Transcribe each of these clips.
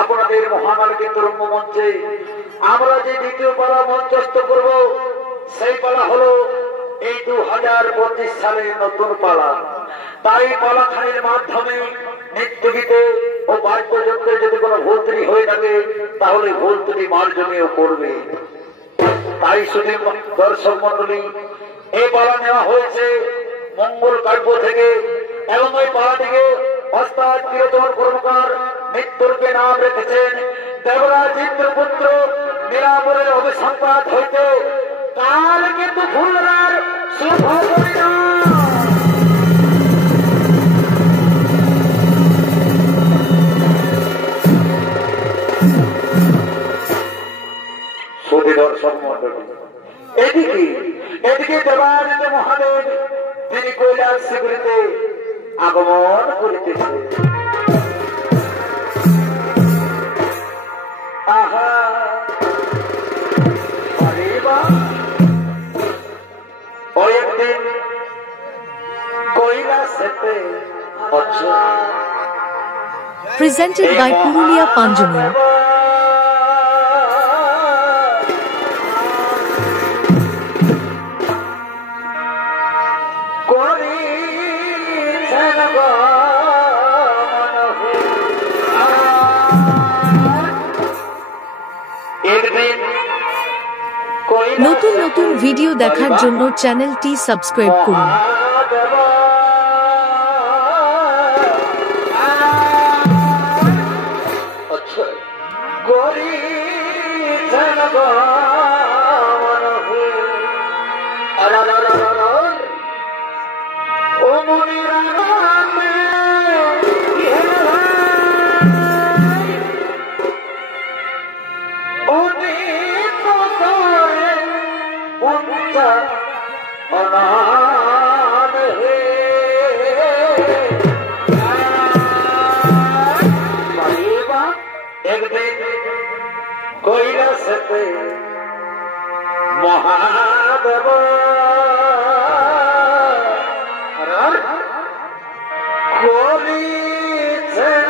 আপনাদের মহামারীকে তরঙ্গ মঞ্চে আমরা যে দ্বিতীয় পালা মঞ্চস্থ করব সেই পালা হলো এই 2025 সালের নতুন পালা। তাই পালাখানির মাধ্যমে নৃত্যগীতে ও বাদ্যযন্ত্রে যদি কোনো ভুল ত্রুটি হয়ে থাকে তাহলে ভুল ত্রুটি মার্জনীয় করবে। তাই শুধু দর্শক মন্ডলী, এই পালা নেওয়া হয়েছে মঙ্গল কাব্য থেকে এবং এই পালাটিকে ওস্তাদ প্রিয়তম কর্মকার মৃত্যুরূপে নাম রেখেছেন দেবরাজ ইন্দ্রপুত্র মিরাপুরের অভিসম্পাদ হইতে কাল কিন্তু ফুলরার শুভ পরিণাম। দর্শক মন্ডলী, এদিকে দেবাদিত মহাদেব তিনি কৈলাস শিবিরে আগমন করিতেছে। আহা ওই একদিন কৈলাসেতে presented by Purulia Panjania. নতুন নতুন ভিডিও দেখার জন্য চ্যানেলটি সাবস্ক্রাইব করুন। কৈলাসেতে মহাদেব করিছেন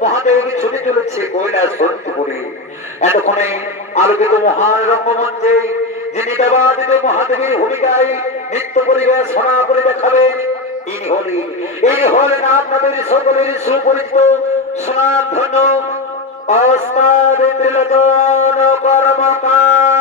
মহাদেব ছুটে চলেছে কৈলাস সত্যপুরে। এতক্ষণে আলোকিত মহান রঙ্গমঞ্চে যিনি দেবাদিত মহাদেবের ভূমিকায় নৃত্য পরিবেশনা করে দেখাবেন ইনি হলেন আপনাদের সকলের সুপরিচিত সুনামধন্য ওস্তাদ ত্রিলোচন কর্মকার।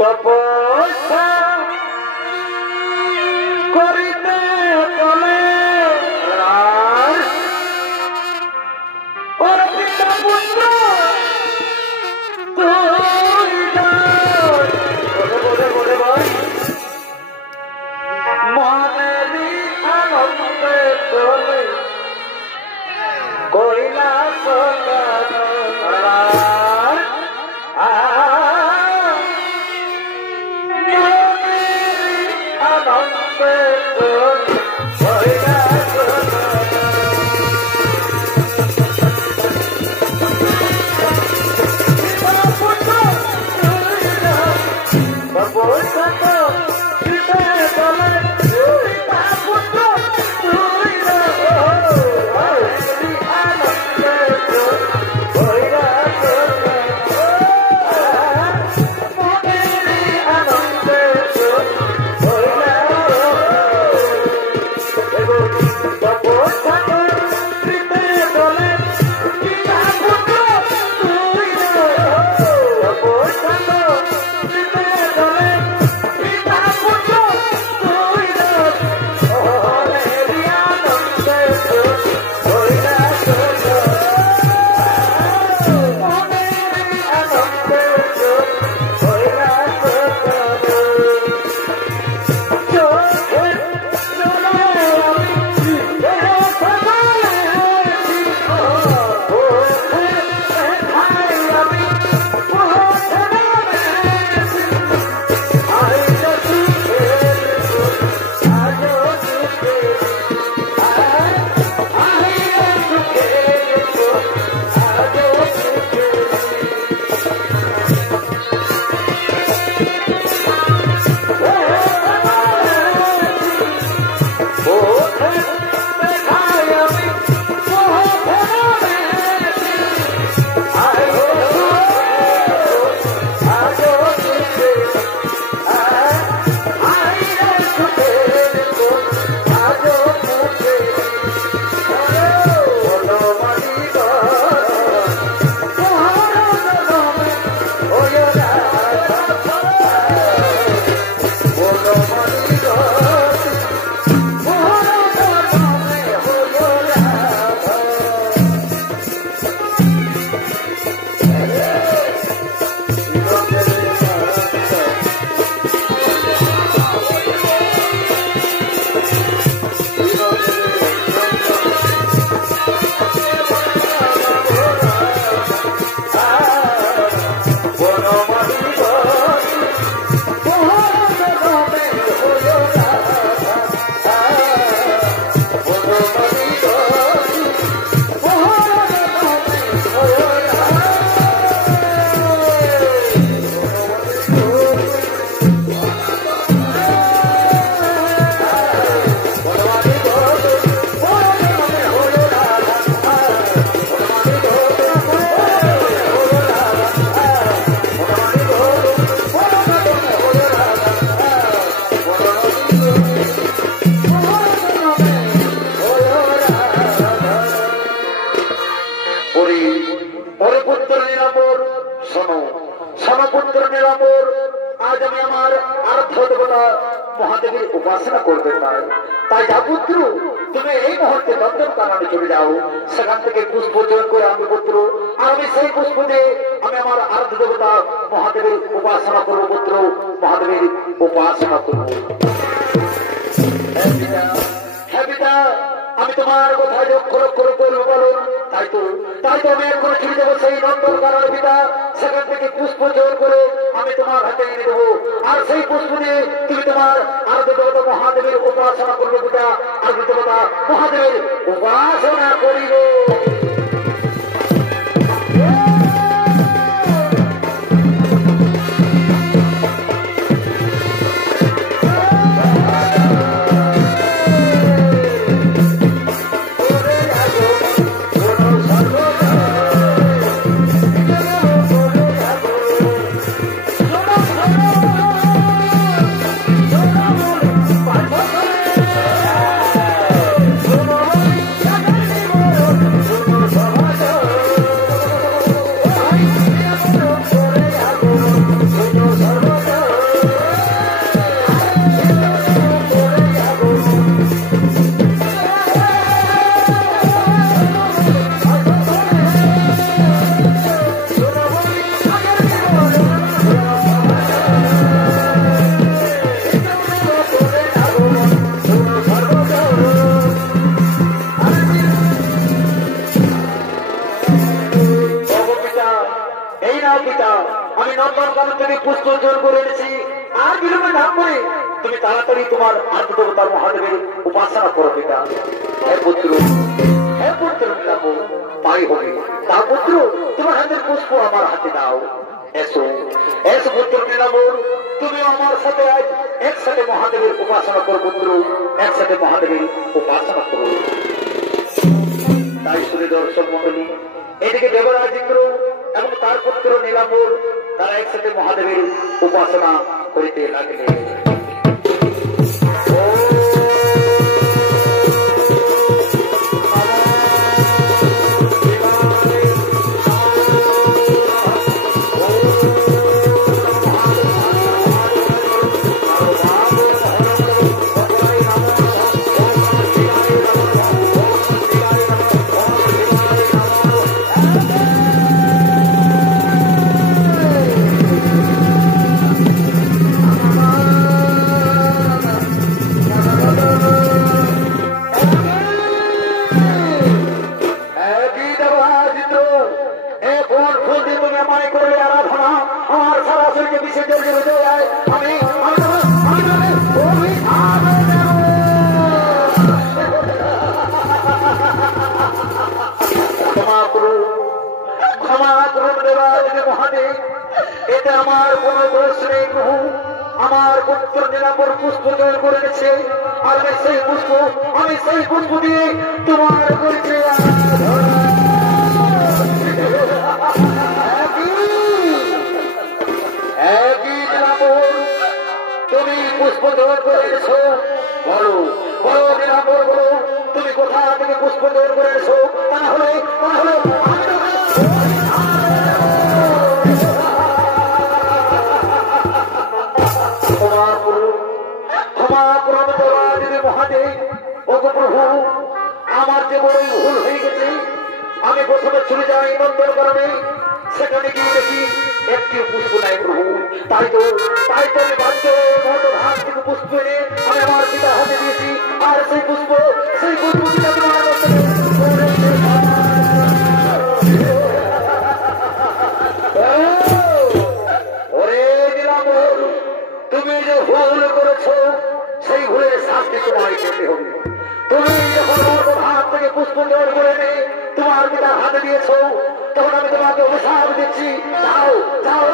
তপস্যা করিতে চলে ওর পিতা পুত্র বলে ভাই মনেরই আনন্দে চলে কৈলাস মহাদেবের উপাসনা করবে পারে। তাই যা পুত্র তুমি এই মুহূর্তে নন্দন কাননে চলে যাও, সেখান থেকে পুষ্প চয়ন করে আমি পুত্র, আমি সেই পুষ্প দিয়ে আমি আমার আরাধ্য দেবতা মহাদেবের উপাসনা করবো পুত্র, মহাদেবের উপাসনা করবো। হ্যাঁ পিতা, আমি তোমার কোথায় অক্ষর অক্ষর করবো বলুন, তাই তো আমি এখন ছুটে দেবো সেই নন্দন কানন পিতা, সেখান থেকে পুষ্প চয়ন করে আমি তোমার হাতে এনে দেবো, আর সেই পুষ্প দিয়ে তুমি তোমার আরাধ্য দেবতা মহাদেবের উপাসনা করবে পিতা, আরাধ্য দেবতা মহাদেবের উপাসনা করিবে। পুষ্পচয়ন করে এনেছি। আর বিলম্বে না করে তুমি তাড়াতাড়ি তোমার আত্মদেবতার মহাদেবের উপাসনা করো পিতা। হে পুত্র নীলাম্ব, তাই হবে। তা পুত্র, তোমার হাতের পুষ্প আমার হাতে দাও। এসো এসো পুত্র নীলাম্ব, তুমি আমার সাথে আজ একসাথে মহাদেবের উপাসনা করো পুত্র, একসাথে মহাদেবের উপাসনা করো। তাই শুনে দর্শক মন্ডলী, এদিকে দেবরাজ ইন্দ্র এবং তার পুত্র নীলাম্ব তারা একসাথে মহাদেবের উপাসনা করিতে লাগলেন। এতে আমার কোন দোষ নেই প্রভু। আমার পুত্র নীলাম্বর পুষ্প চয়ন করেছে, আর আমি সেই পুষ্প দিয়ে তোমার করেছি। তুমি পুষ্প চয়ন করেছো, বলো বলো নীলাম্বর, বলো তুমি কোথা থেকে পুষ্প চয়ন করেছো। তাহলে আমার যে বড়ই ভুল হয়ে গেছে, আমি প্রথমে চলে যাই নন্দন কারণে, সেখানে গিয়ে দেখি একটিও পুষ্প নাই প্রভু। তাই তো আমি বাধ্য ভাগ থেকে পুষ্প এনে আমি আমার পিতার হাতে দিয়েছি। আর সেই পুষ্প ওরে দিলাম, তুমি যে ভুল করেছো সেই ভুলের শাস্তি তোমায় পেতে হবে। তুমি যখন ভাগ থেকে পুষ্প জোর করে নে তোমার পিতার হাতে দিয়েছো, তখন আমি তোমাকে অভিশাপ দিচ্ছি। যাও যাও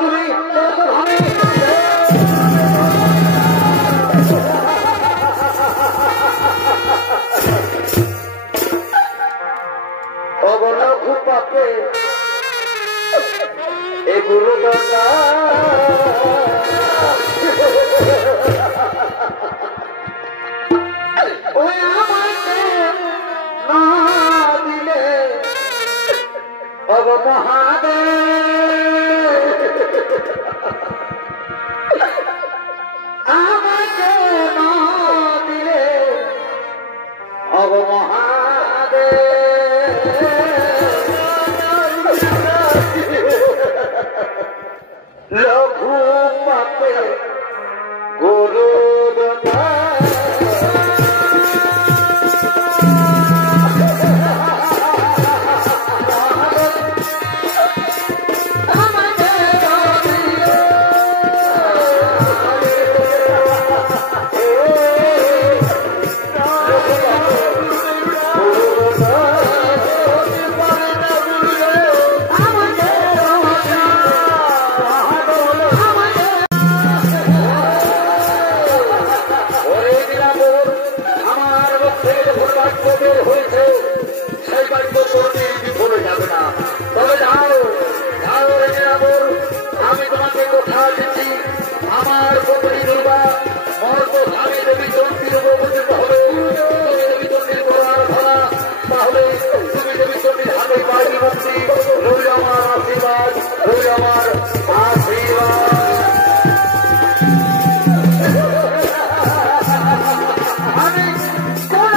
তুমি খুব পাপে এগুলো লঘু পাপে গুরু আমি তোমাকে কথা দিচ্ছি, আমার পুত্রী দুর্গা মর্ত আমি দেবী চণ্ডীর উপস্থিত হবে। তুমি দেবী চণ্ডীর করার ধরা, তাহলে তুমি দেবী চণ্ডীর হাতে পাইনি মুক্তি। রইল আমার আশীর্বাদ, রইল আমার আশীর্বাদ। আমি কোন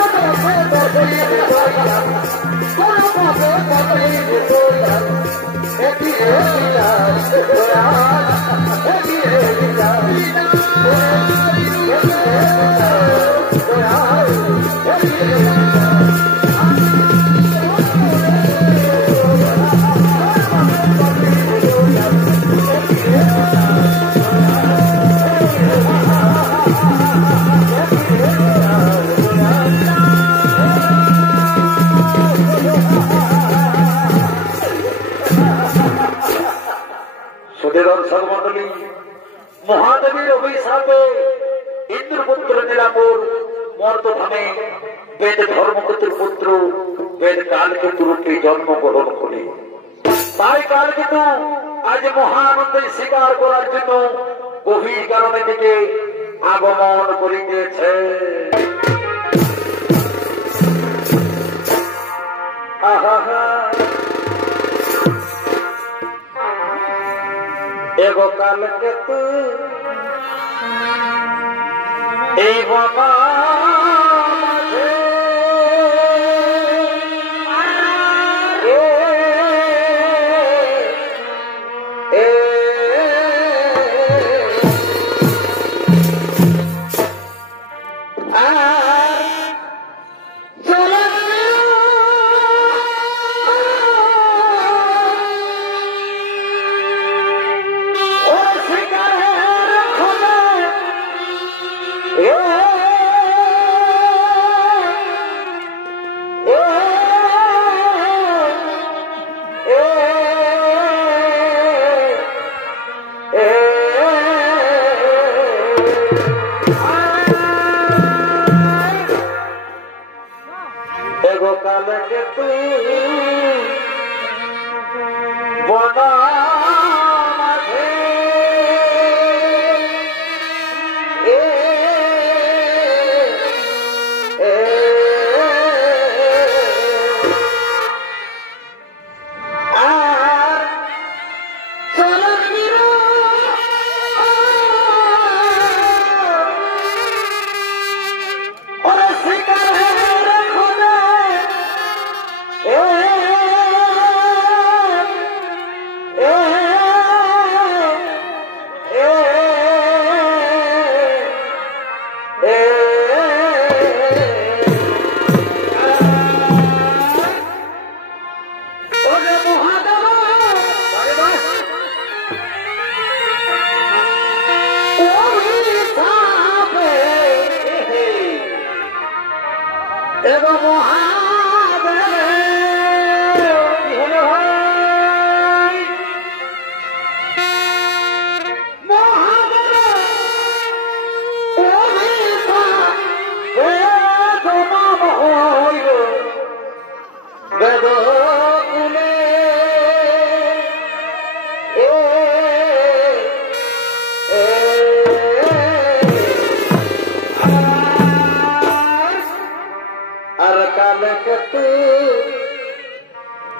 মহাদেবীর অভিশাপে ইন্দ্রপুত্র নীলাম্বর মর্তধামে বেদ ধর্মকেতুর পুত্র বেদ কালকেতু রূপে জন্মগ্রহণ করে। তাই কালকেতু আজ মহানন্দে স্বীকার করার জন্য গভীর কারণে থেকে আগমন করিতেছে। এগো কালকেতু এই বাবা কালকেতু বনা মাঝে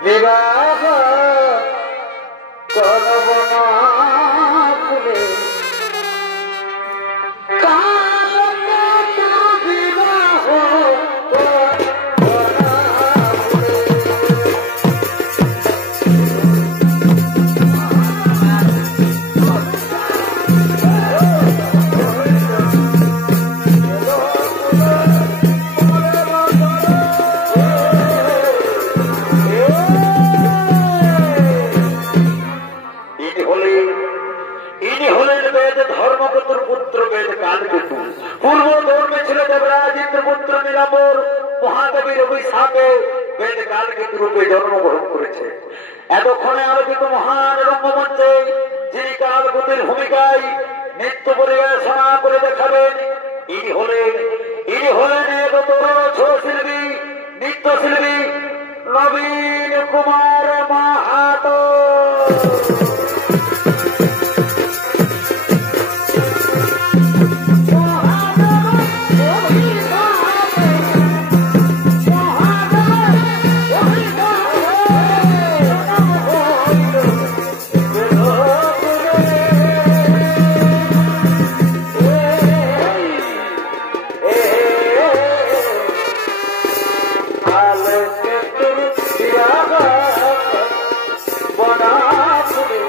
বিবাহ করব না ফুলে কালকেতু বিবাহ পূর্ব ধর্মে ছিল দেবরাজ ইন্দ্রপুত্র নীলাম্বর মহাদেবীর অভিশাপে বেদ কালকেতু রূপে জন্মগ্রহণ করেছে। এতক্ষণে আলোচিত মহান রঙ্গমঞ্চে যিনি কালকেতুর ভূমিকায় নৃত্য পরিবেশনা করে দেখাবেন ইনি হলেন এক তরুণ শিল্পী নৃত্যশিল্পী নবীন কুমার মাহাতো। বনা ফুলে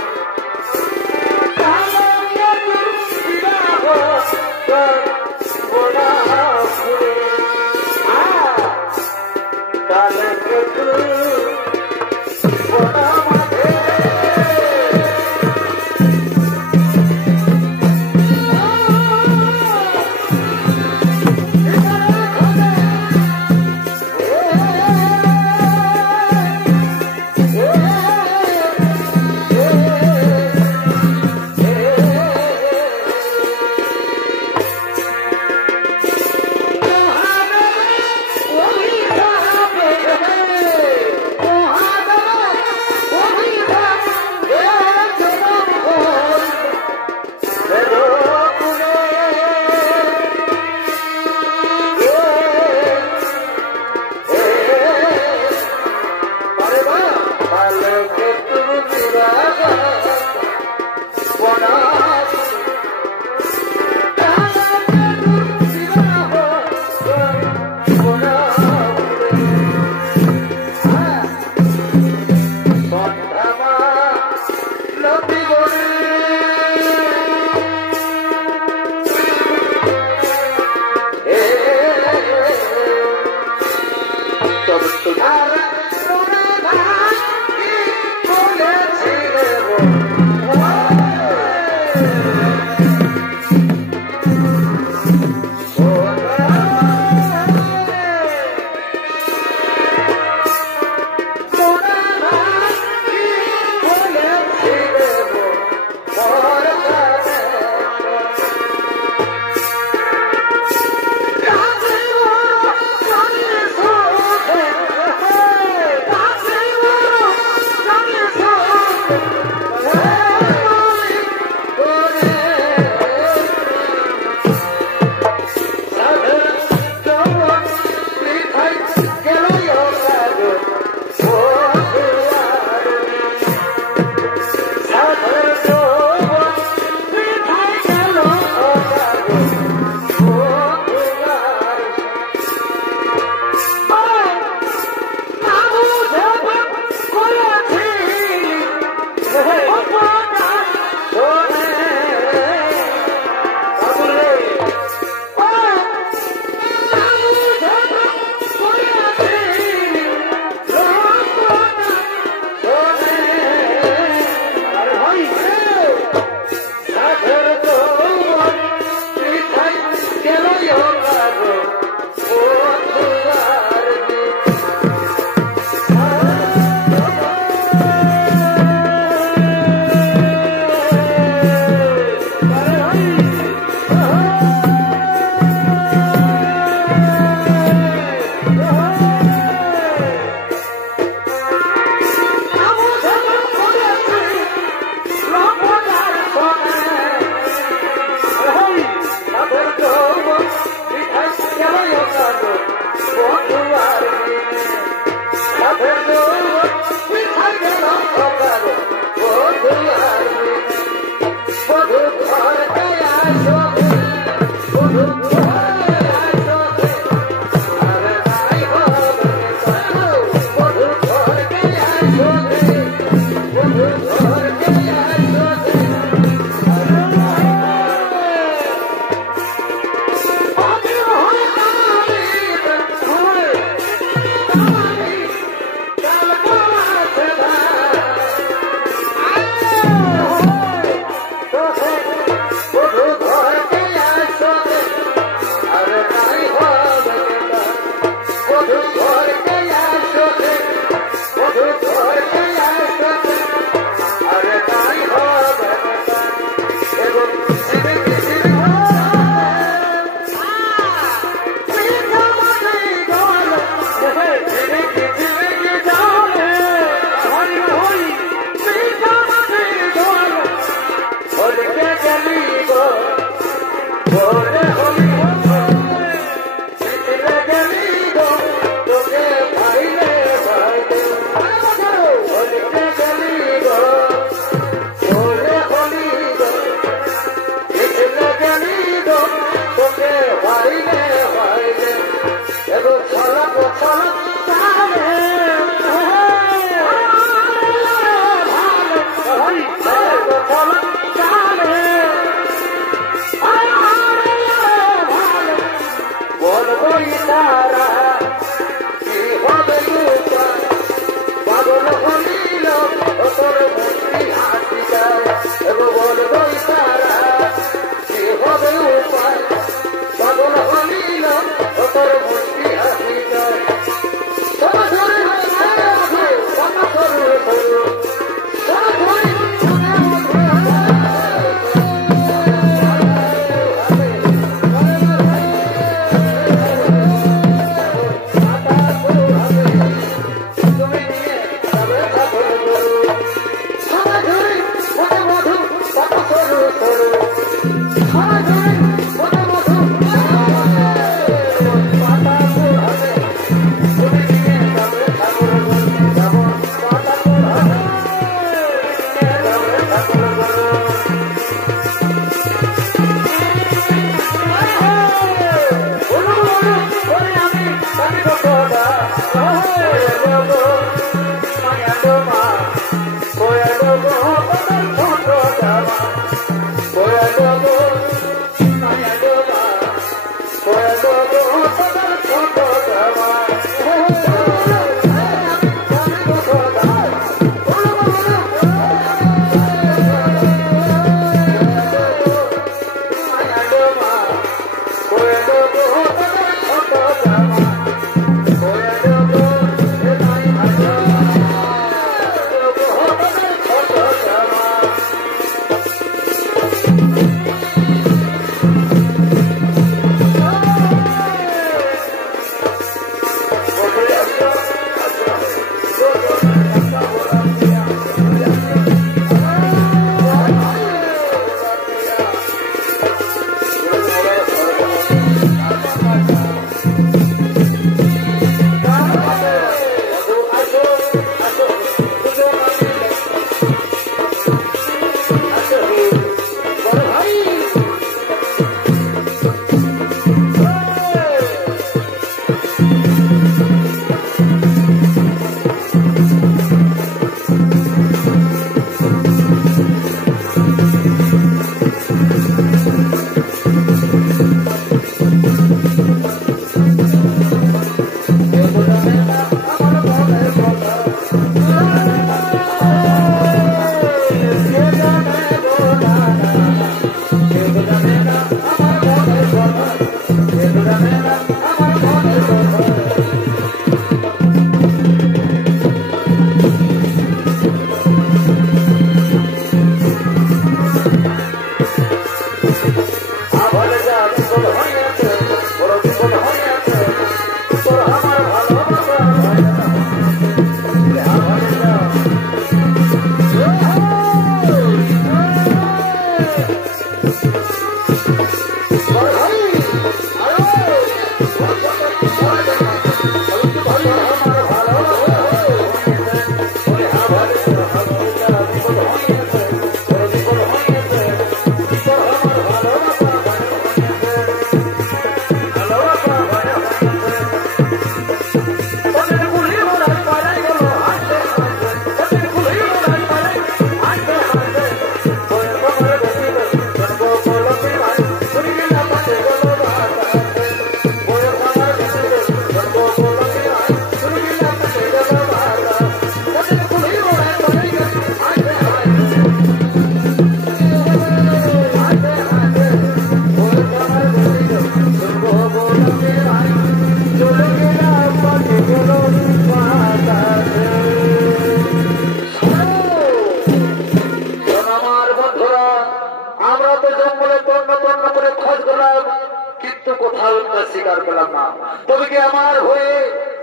কোথাও একটা শিকার পেলাম না। তবে কি আমার হয়ে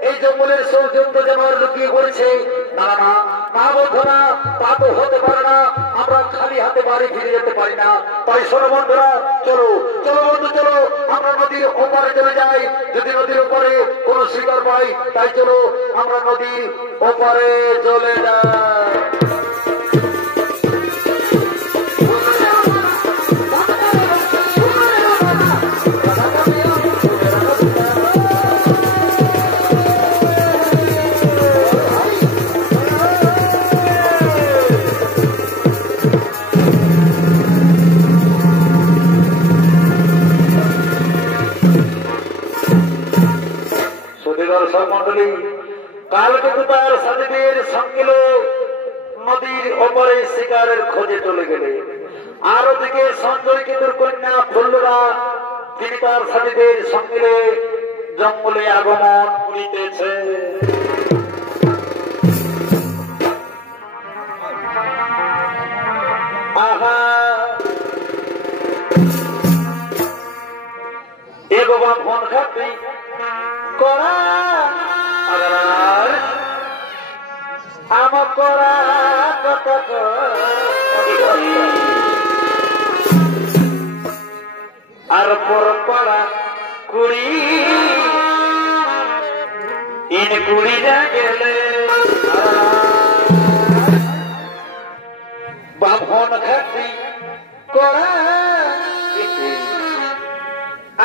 এই জঙ্গলের সৌজন্য জানোয়ার লুকিয়ে পড়েছে? না না না বন্ধুরা, তা তো হতে পারে না। আমরা খালি হাতে বাড়ি ফিরে যেতে পারি না। তাই শোনো বন্ধুরা, চলো চলো বন্ধু, চলো আমরা নদীর ওপারে চলে যাই। যদি নদীর ওপারে কোন শিকার পাই, তাই চলো আমরা নদীর ওপারে চলে যাই। কাল কিন্তু তার সাথীদের সঙ্গে নদীর ওপরে শিকারের খোঁজে চলে গেলে। আর ওদিকে সঞ্জয় কেতুর কন্যা ফুল্লরা তিনি তার সাথীদের সঙ্গে জঙ্গলে আগমন করিতেছে। আহা এগো বাঁধন খাতি করা আমার করা কত আর পর পড়া কুড়ি ইন কুড়ি যা গেলে বাঁধন খাতি করা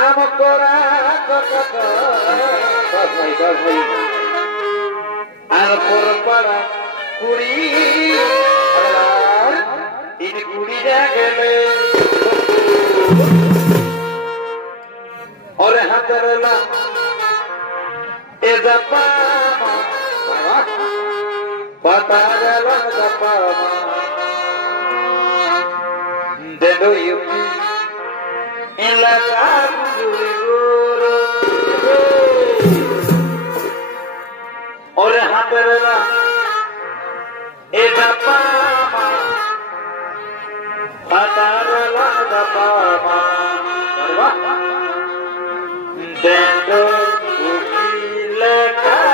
আমার করা কত আর পর পড়া কুড়ি ইন কুড়ি যা গেলে ওরে হাতের এ জাপা পাতা গেল জাপা দেলো ইউকি এলাকা ওরে হাতের এ জাপা পাতা গেল জাপা দেলো এলাকা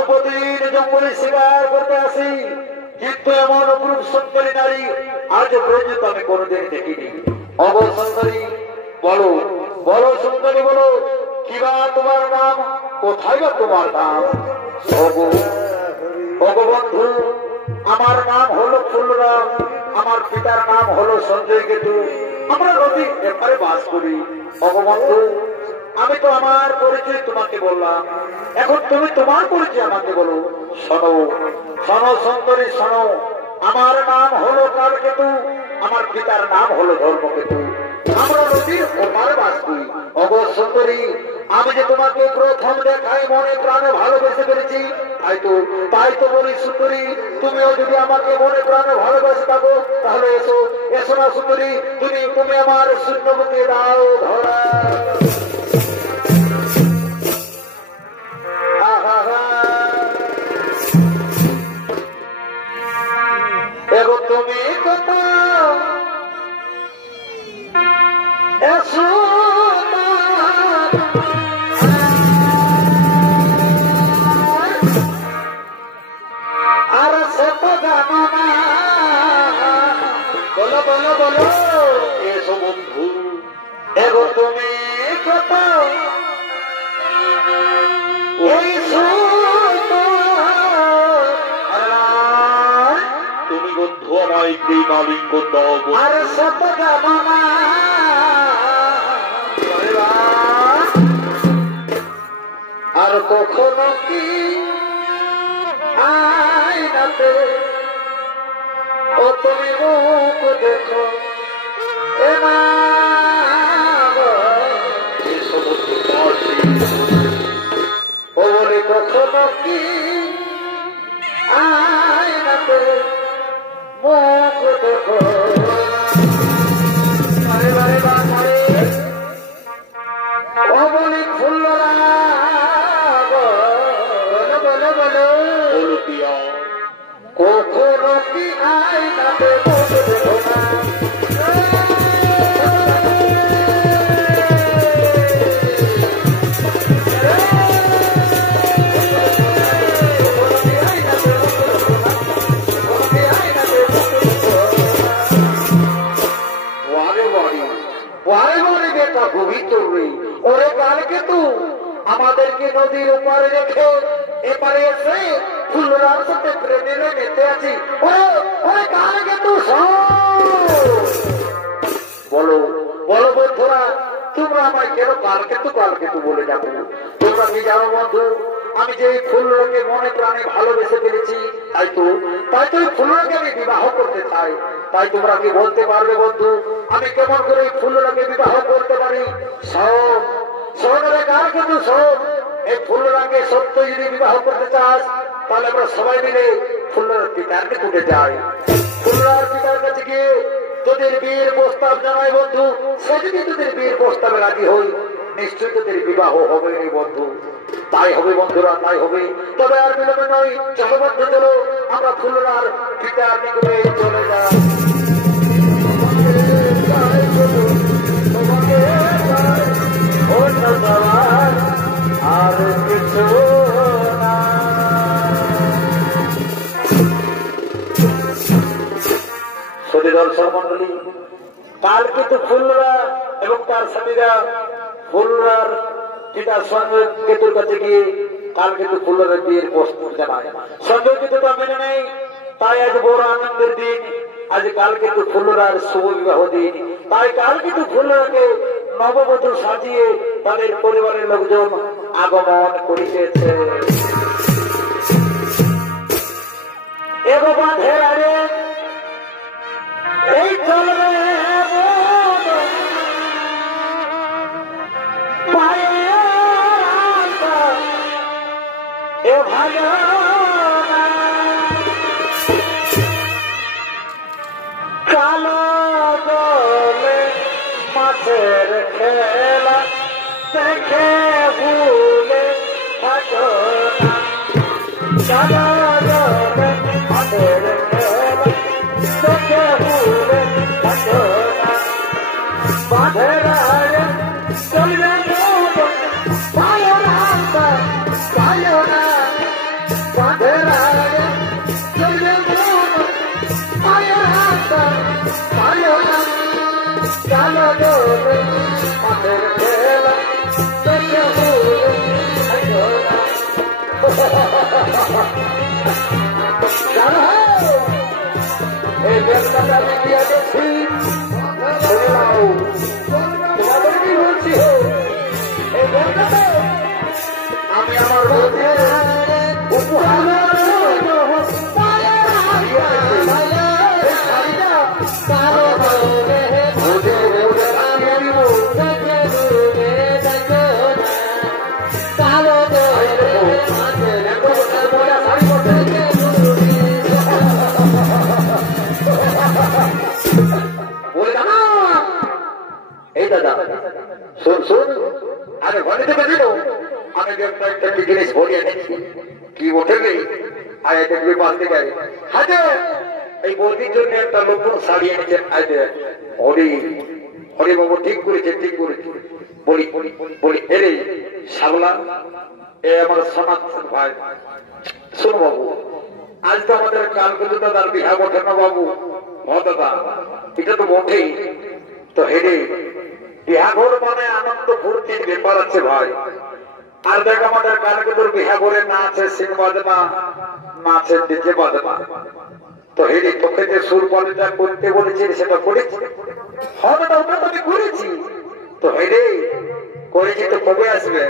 তো প্রতিদিন জঙ্গলে শিকার করতে আসি, কিন্তু এমন অপরূপ সুন্দরী নারী আজ পর্যন্ত আমি কোনোদিন দেখিনি। অগো সুন্দরী, বলো বলো সুন্দরী, বলো কিবা তোমার নাম, কোথায় বা তোমার নাম? অগো অগো বন্ধু, আমার নাম হলো ফুলরাম, আমার পিতার নাম হলো সঞ্জয় কেতু, আমরা নদীর এপারে বাস করি। অগো বন্ধু, আমি তো আমার পরিচয় তোমাকে বললাম, এখন তুমি তোমার পরিচয় আমাকে বলো। শোনো শোনো সুন্দরী, শোনো, আমার নাম হলো কালকেতু, আমার পিতার নাম হলো ধর্মকেতু, আমরা নদীর ওপারে বাস করি। অগো সুন্দরী, আমি যে তোমাকে প্রথম দেখাই মনে প্রাণে ভালোবেসে ফেলেছি, তাই তো বলি সুন্দরী, তুমিও যদি আমাকে মনে প্রাণে ভালোবেসে থাকো তাহলে এসো এসো না সুন্দরী, তুমি আমার শূন্যবতী দাও ধরা। এগো তুমি কত এসো আর সে তো জানো না, বলো বলো বলো এসো বন্ধু। এগো তুমি কত তুমি বন্ধু আমায় মালিক দাও, আর সে তো জানো না, আর কখনো কি আয়নাতে ও তুমি মুখ দেখো এ মা ও বলে কখনো কি আয়নাতে মুখ দেখো। ও বলি ফুলরা কখনো কি আয়নাতে মুখ দেখো না, ওরে কালকেতু আমাদেরকে নদীর ওপারে রেখে এপারে এসে ফুলরার সাথে প্রেমে মেতে আছি। ওরে কালকেতু বলো বলো বন্ধুরা, তোমরা আমায় কেন কালকেতু কালকেতু বলে যাবো? তোমরা কি জানো বন্ধু, আমি যে ফুলরাকে মনে প্রাণে ভালোবেসে ফেলেছি, তাই তো ফুলরাকে আমি বিবাহ করতে চাই। তাই তোমরা কি বলতে পারবে বন্ধু, আমি কেমন করে ফুলরাকে বিবাহ করতে পারি? সব শোনে কালকেতু সব, এই ফুলরাকে সত্য যদি বিবাহ করতে চাস তাহলে আমরা সবাই মিলে ফুলরার পিতার নিকটে যাই। ফুলরার পিতার কাছে গিয়ে তোদের বিয়ের প্রস্তাব জানাই বন্ধু, সে যদি তোদের বিয়ের প্রস্তাবে রাজি হই নিশ্চয়ই তোদের বিবাহ হবে বন্ধু। তাই হবে বন্ধুরা, তাই হবে। তবে আর বিলম্ব নয়, চলো বন্ধু চলো আমরা ফুলরার পিতার নিকটে চলে যাই। আর কিছু না সত্যি দর্শক মন্ডলী, কালকেতু ফুলরা এবং তার স্বামীরা ফুলরার পিতার সঞ্জয় কেতুর কাছে গিয়ে কালকেতু ফুলরার বিয়ের প্রস্তাব জানায়। সঞ্জয় কেতু তা মেনে নেই, তাই আজ বড় আনন্দের দিন, আজ কালকেতু ফুলরার শুভ বিবাহ দিন। তাই কালকেতু ফুলরাকে নববধূ সাজিয়ে তাদের পরিবারের লোকজন আগমন করিতেছে। এই চলবে এ ভালো কালো বলে মাছের খেলা দেখে ভুলে থাকো না, কালো বলে মাছের খেলা দেখে ভুলে থাকো না, বাঁধের আরে চলবে পায় না আমি আমার উপহার আরে ঘরে থেকে দিল আমি একটা জিনিস ভরিয়ে দিচ্ছি কি ওঠে নেই আর এটা দুই পাশ থেকে হাতে এই বৌদির জন্য একটা নতুন শাড়ি এনেছে আজকে হরি হরিবাবু ঠিক করেছে বলি বলি এরে শাবলা এ আমার সনাতন ভাই শোনো বাবু আজ তো আমাদের কালকে তো তার বিহা ওঠে না বাবু দাদা এটা তো ওঠেই তো হেরে বিহাঘর মানে আনন্দ ফুর্তির ব্যাপার আছে ভাই আর দেখ আমাদের কালকে তোর বিহাঘরে না আছে সিং বাজনা না আছে ডিজে বাজনা তো হেরে তোকে যে সুর পালিটা করতে বলেছি সেটা করেছি হবে না ওটা তো আমি করেছি তো হেরে করেছি তো কবে আসবে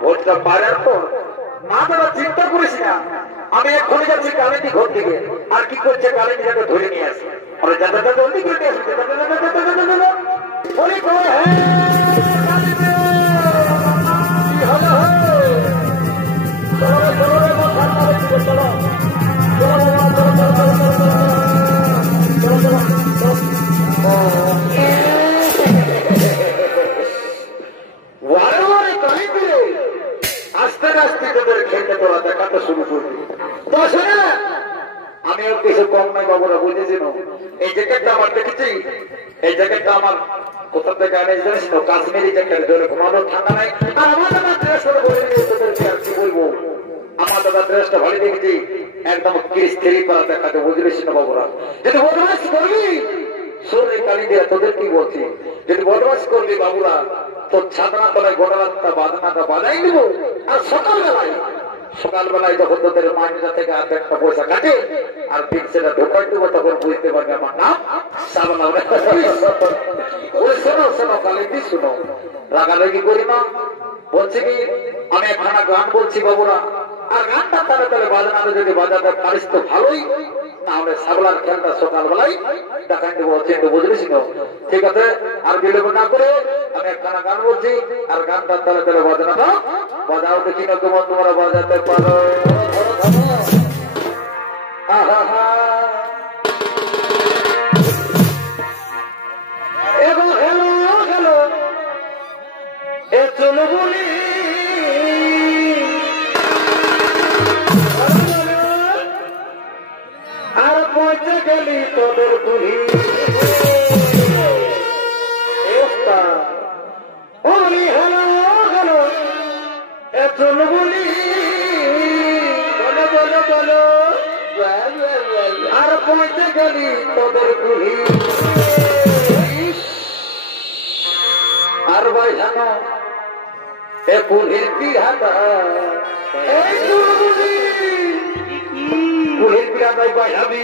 ভোটটা পারার পর না দাদা চিন্তা করিস না আমি এক্ষুনি যাচ্ছি কালিনী ঘর থেকে আর কি করছে কালিনী যাকে ধরে নিয়ে আসে আমরা যাতে জলদি করে নিয়ে আসবে বলি আস্তে আস্তে তোদের খেলতে তোরা দেখাতে শুরু করবি আমি আর কিছু কম নাই বাবুরা বুঝেছি এই জ্যাকেটটা আমার দেখেছি এই জ্যাকেটটা আমার কোথা থেকে আনে জানিস না কাশ্মীরি জ্যাকেট ধরে ঘুমানো ঠান্ডা নাই আর আমার দাদা ড্রেসটা বলে দিয়ে তোদেরকে আর কি বলবো আমার দাদা ড্রেসটা ভালো দেখেছি একদম স্ত্রী করা দেখাতে বুঝলিস না বাবুরা যদি বদমাস করবি শরীরে কালি দিয়ে তোদের কি বলছি যদি বদমাস করবি বাবুরা তোর ছাদনা তলায় গোটা রাস্তা বাদনাটা বাজাই দিব আর সকালবেলায় যখন তোদের মাইনটা থেকে আর একটা পয়সা কাটে আর দিন সেটা ঢোকাই দেবো তখন বুঝতে পারবে আমার নাম শোনো শোনো কালিদি শোনো রাগারাগি করি না বলছি কি আমি একখানা গান বলছি বাবুরা আর গানটা তাহলে তাহলে বাজানাতে যদি বাজাতে পারিস তো ভালোই না হলে সাবলার খেলটা সকালবেলায় দেখাই দেবো চিন্তা বুঝলিস না ঠিক আছে আর বিলম্ব না করে আমি একখানা গান বলছি আর গানটা তাহলে তাহলে বাজানাটা বাজাও দেখি না তোমরা বাজাতে পারো এবং হেলো হেলো এ চলো বলি আর পৌঁছে গেলি তোদের গুলি বলি হেলো হেলো এ চলো বলি বলো বলো বলো আর পৌঁছে গেলি তোদের গুলি আর ভাই জানো এ পুলির বিহাটা পুলির বিহাটাই ভাই আমি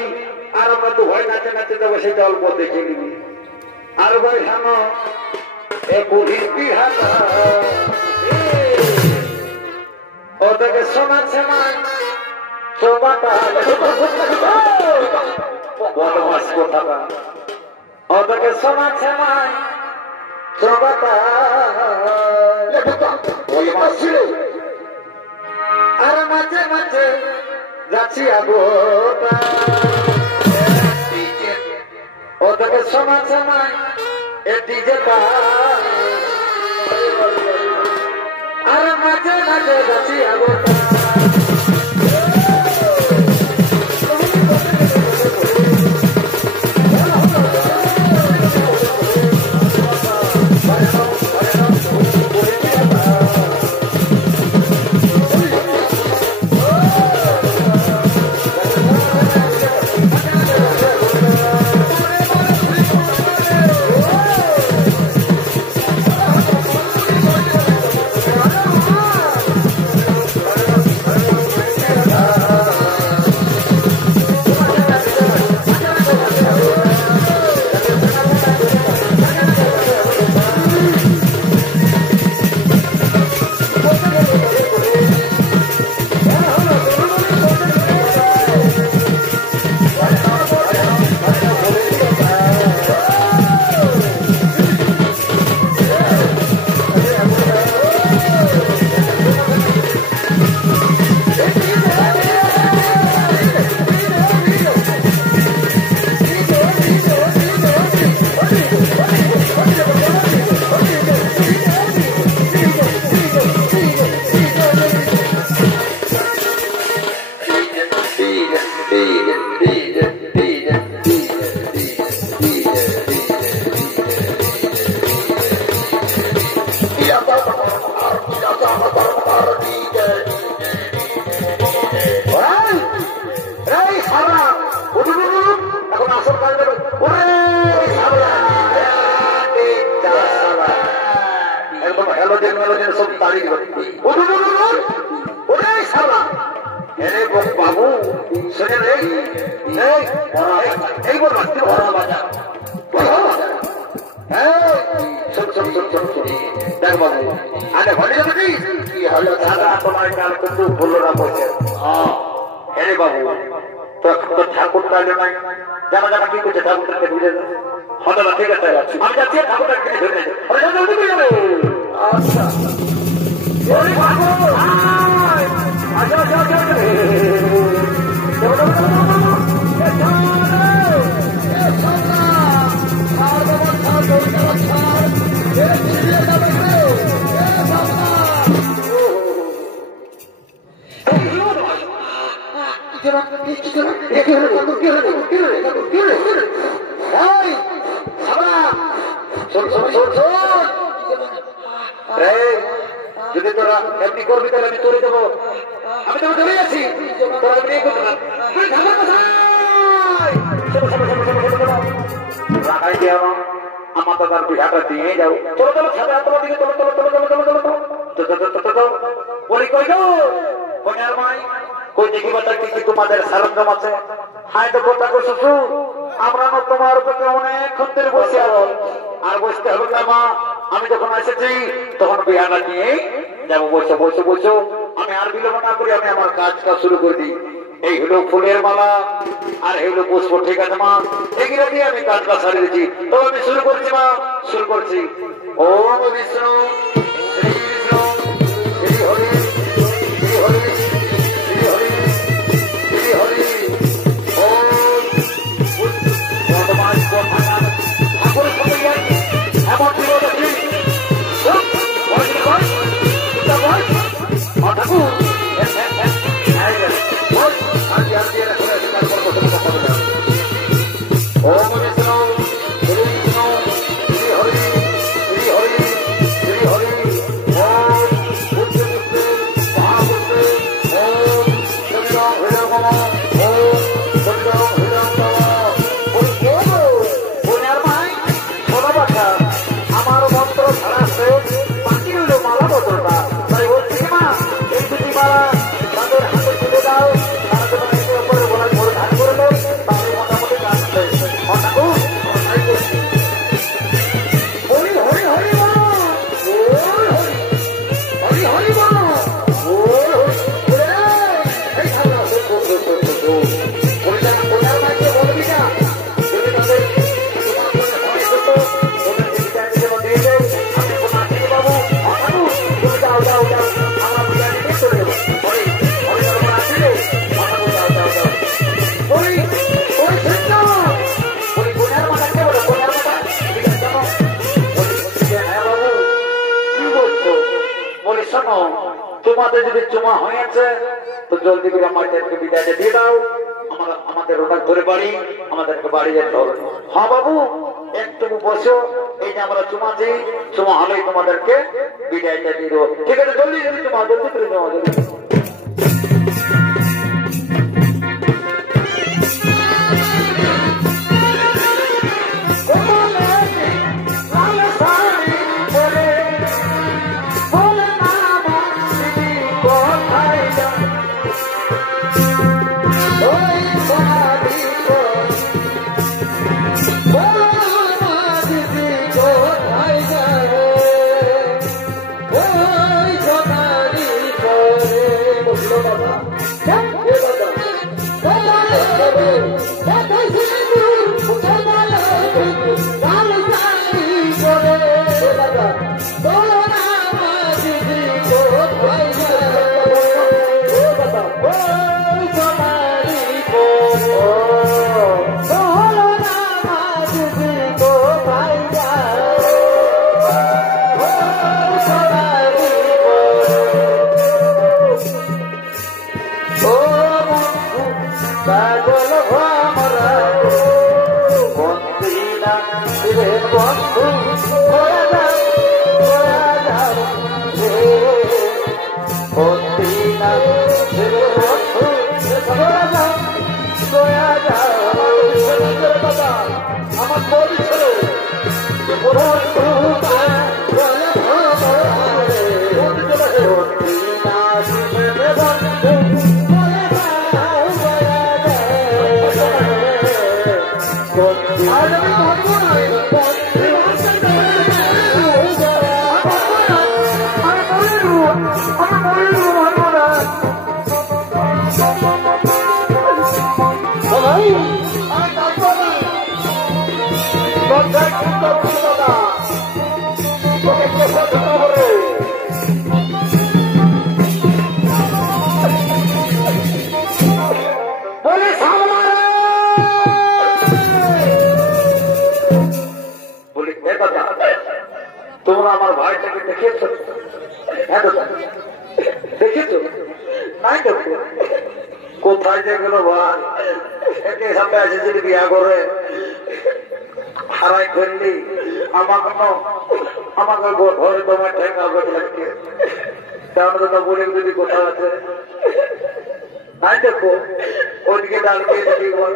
আর আমরা তো ভয় নাচে নাচে যাবো সেটা অল্প দেখে নিবি আর ভাই জানো এ পুলির বিহাটা ওটাকে শোনাচ্ছে না শোভাটা বদমাস কোথাটা ওটাকে শোনাচ্ছে না আর মাঝে মাঝে যাচ্ছি ওটাকে সময় সময় এটি যেটা আর মাঝে মাঝে যাচ্ছি আগোটা মেলো যেন সব তাড়িয়ে ওরে শালা এরে বাবু শুনে রে এই বল রাখতে বড় বাজা দেখ বাবু আরে ঘরে যাবি কি হলো দাদা তোমার কাল কিন্তু ভুলো না বলছে এরে বাবু তো ঠাকুর কালে নাই জানা জানা কি করছে ঠাকুরকে বুঝে হতো না ঠিক আছে আমি যাচ্ছি ঠাকুরটাকে ধরে আচ্ছা যদি তোরা এমনি করবি তাহলে আমি চলে যাবো আমি তো চলে যাচ্ছি তোরা বিয়ে করতে লাগাই দিয়ে আমার দাদার বিহাটা দিয়ে যাও চলো চলো ছাদা তোমার দিকে চলো চলো চলো চলো চলো চলো চলো বলি কই গো কন্যার মাই কই দেখি বাচ্চা কি তোমাদের সরঞ্জাম আছে হাই তো কথা কো শ্বশুর আমরা না তোমার উপরে অনেকক্ষণ ধরে বসে আছো আর বসতে হবে না মা আমি যখন এসেছি তখন বিহাটা নিয়ে যাবো বসে বসে বসে আমি আর বিলম্ব না করি আমি আমার কাজটা শুরু করে দিই এই হলো ফুলের মালা আর এই হলো পুষ্প ঠিক আছে মা এগুলো দিয়ে আমি কাজটা সারিয়ে দিচ্ছি তো আমি শুরু করছি মা শুরু করছি ওম বিষ্ণু শ্রী বিষ্ণু শ্রী হরি শ্রী হরি শ্রী হরি শ্রী হরি ওম বর্তমান ঠাকুর সবাই এমন ছিল দেখি ঠাকুর ओम विष्णु श्री विष्णु श्री हरि श्री हरि श्री हरि ओम बुद्ध बुद्ध महाबुद्ध ओम शरीरम हृदयम ओम शरीरम हृदयम ওই কেন বোনের ভাই ছোট বাচ্চা আমার মন্ত্র ছাড়া সে বাকি হইল মালা বদলটা তাই বলছি মা এই দুটি মালা তাদের হাতে তুলে দাও তারা তোমার উপরে বলার বড় ধান করলো তাহলে মোটামুটি কাজ হয়েছে তোমাদের যদি চুমা হয়েছে তো জলদি করে আমাদেরকে বিদায়টা দিয়ে দাও আমাদের ওটা ধরে বাড়ি আমাদেরকে বাড়ি যেতে হবে হ্যাঁ বাবু একটু বসো এই যে আমরা চুমা দিই চুমা হলেই তোমাদেরকে বিদায়টা দিয়ে দেবো ঠিক আছে জলদি জলদি চুমা জলদি করে দেওয়া জলদি আমার দেখেছো? হ্যাঁ দাদা দেখেছো? নাই দেখো কোথায় যে গেল ভাই, একে সামনে আছে যদি বিয়া করে হারাই ফেললি আমাকে ঘরে তোমার ঠেকা লাগছে, তাহলে তো বলে যদি কোথাও আছে নাই দেখো ওইদিকে ডালকে দেখি বল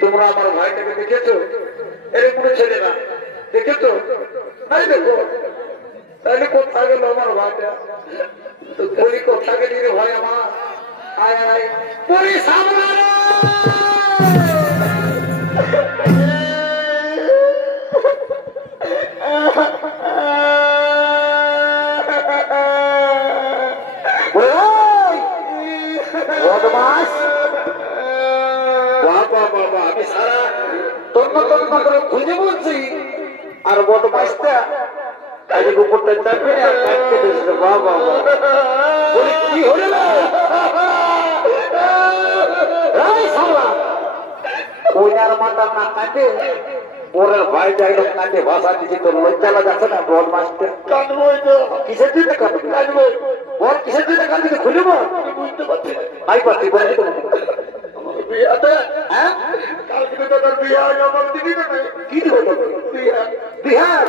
তোমরা আমার ভাইটাকে দেখেছো? এরকম কোনো ছেলে না দেখেছো? নাই দেখো তাহলে কোথায় গেল আমার ভাইটা? তো বলি কোথায় গেলি রে ভাই আমার? আয় আয় পরে সামনে আমি সারা তন্ন তন্ন করে খুঁজে বলছি আর বদমাইশটা উপরটা চাপবে বাবা বলি কি হলো না ওইটার মাথা না কাঁদে ওরের ভাইটা একদম কাঁদে ভাষা দিচ্ছে তোর লজ্জালা যাচ্ছে না বদমাইশটা কাঁদবো কিসের জন্য কাঁদবে কাঁদবো বল কিসের জন্য কাঁদবে খুলে বল বুঝতে পারছি নাই পারছি বলছি তো বিহার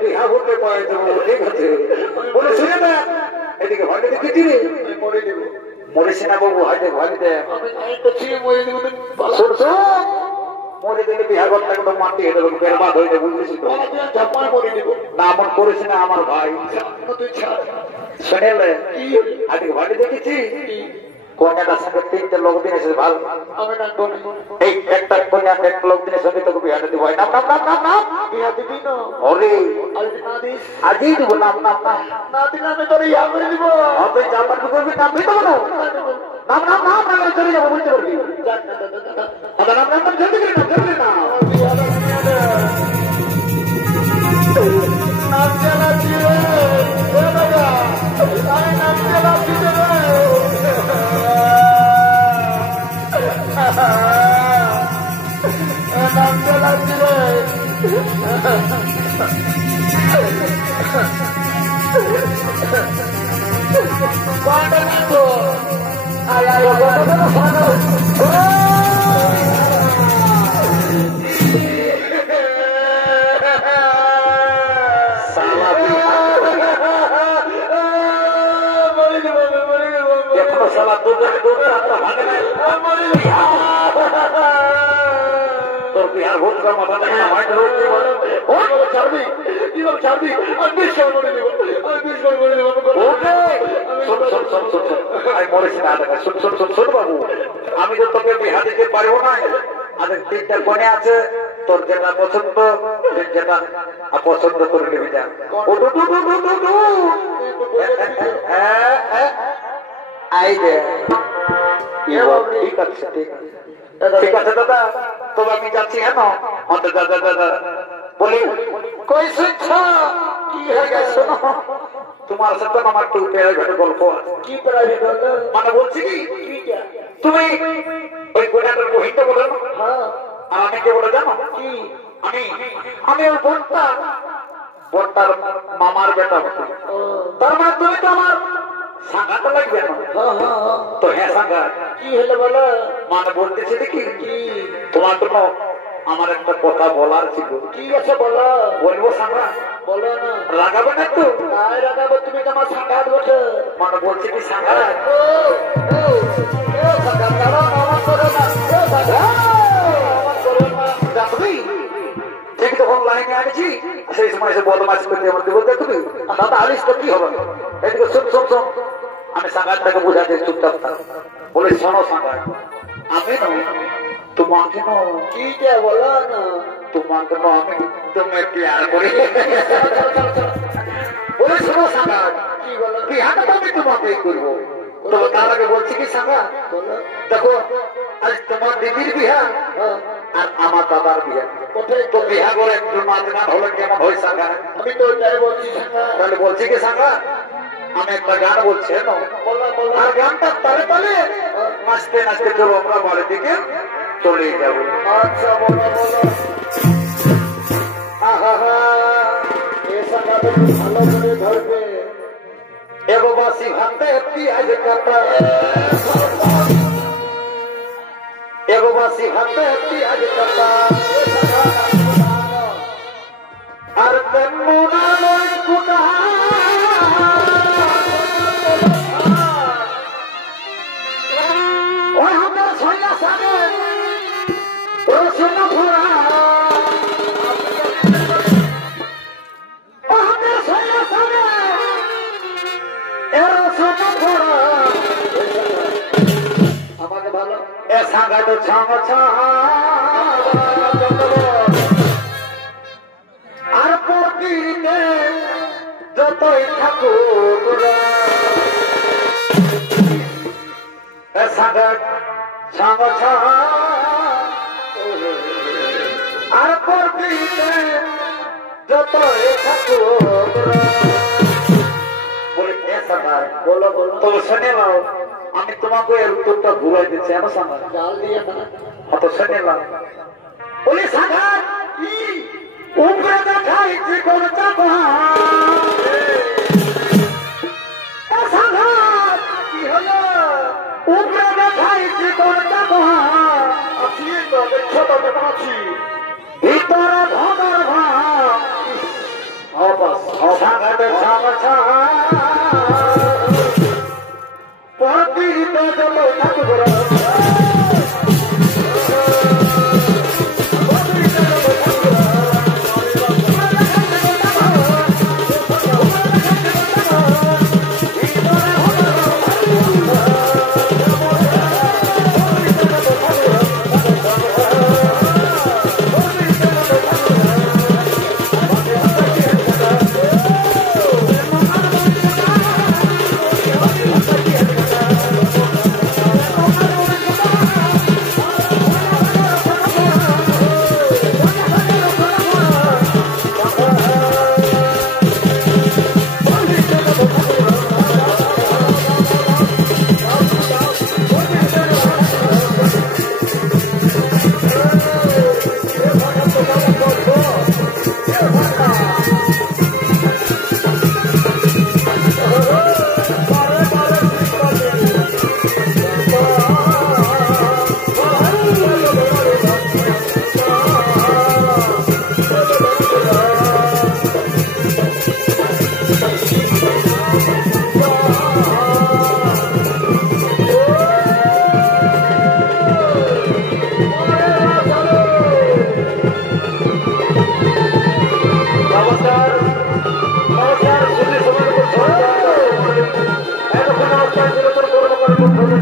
বিহা হতে পারে ঠিক আছে বলে শুনে না এদিকে ভয় দেখেছি রে মরেছে না বাবু হাইতে ভয় দে মরে দিলে বিহার করতে একদম মাটি হয়ে যাবে বেরবাদ হয়ে যাবে বুঝেছি তো না এমন করেছে না আমার ভাই শুনেলে আজকে ভয় দেখেছি কন্যাটার সঙ্গে তিনটে লোক দিন এসে ভালো এই একটা কন্যা একটা লোক দিনের সঙ্গে তোকে বিহারে দিব নাম নাম নাম নাম নাম বিহা দিবি না ওরে আজই দিব নাম নাম নাম না দিলে আমি তোর ইয়া করে দিব তুই যা পারবি করবি নাম দিতে না নাম নাম নাম নাম চলে যাবো বুঝতে পারবি আচ্ছা নাম নাম জলদি করে নাম জলদি না নাম চালাচ্ছি রে নাম চালাচ্ছি রে নাম চালাচ্ছি রে কোনটা নাম আয় আয় তোর বিহার ভোট কর মাথা ছাড়বি ছাড়বি বাবু আমি তো তোকে বিহা দিতে পারবো না আমাদের তিনটা কোণে আছে তোর যেটা পছন্দ যেটা পছন্দ করে নেবি যা ঠিক আছে ঠিক আছে দাদা তবে আমি যাচ্ছি হ্যাঁ দাদা দাদা বলি কই শুনছ কি হয়ে গেছে তোমার সাথে আমার একটু প্রাইভেট গল্প কি প্রাইভেট মানে বলছি কি তুমি ওই গোটাটার বহিতে বলো হ্যাঁ আর আমি কে বলে জানো কি আমি আমি ওই বোনটার মামার বেটা তার মানে তুমি তো আমার সাঙ্গাটা লাগবে না তো হ্যাঁ সাঙ্গা কি হলো বলো মানে বলতেছি কি তোমার জন্য আমার একটা কথা বলার ছিল কি আছে বলো বলবো সাঙ্গা বলো না লাগাবে না তো নাই লাগাবো তুমি তো আমার সাঙ্গাত বসে মানে বলছি কি সাঙ্গা সাঙ্গা দাঁড়াও আমার করো না আমার করো না যাবি ঠিক তখন লাইনে আনেছি সেই সময় এসে বদমাশ করতে আমার দেবো তুমি দাদা আলিস তো কি হবে এদিকে শুন শুন শুন আমি সাঙ্গাতটাকে বুঝাতে চুপচাপ থাক বলে শোনো সাঙ্গাত আমি তোমাকে কি বলো না তোমাকে আমি তোমায় প্যার করি বলে শোনো সাঙ্গাত কি বলো বিহাটা তো আমি তোমাকেই করবো তো তার আগে বলছি কি সাঙ্গাত দেখো আজ তোমার দিদির বিহা আর আমার দাদার বিহা তো বিহা করে একটু মাঝখান হলে কেমন হয় সাঙ্গাত আমি তো ওইটাই বলছি সাঙ্গাত তাহলে বলছি কি সাঙ্গাত আমি একটা গান বলছি আর গানটা তালে তালে নাচতে নাচতে চলো আমরা বাড়ির দিকে চলে যাবো। আচ্ছা বলো বলো। আহা ऐसा गाते ভালো করে ধরবে एगो बासी भाते पियाज काटा एगो बासी भाते पियाज काटा আর তেমনা লয় কুটা ওই হাতে ছয়লা সামনে রসুন ফোড়া ওই হাতে ছয়লা সামনে রসুন ফোড়া আমাকে ভালো এসা গাটো ছামা ছামা আর পরদিনে যতই ঠাকুর সাগর ছামা ছামা আর পরদিনে যতই ঠাকুর বলে সাগর বলো বলো তো শুনে নাও আমি তোমাকে এর উত্তরটা ভুলাই দিচ্ছি আমার সামনে ডাল দিয়ে তো শুনে নাও বলে সাগর কি উপরে দেখাইছি কোন চাপা কি হলো উপরে দেখাইছি কোন চাপা আছি তো দেখছো তো দেখাচ্ছি ভিতরে ভগর ভাব অবস সাগরে সামছা পরদিনে যত ঠাকুর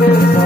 Thank you.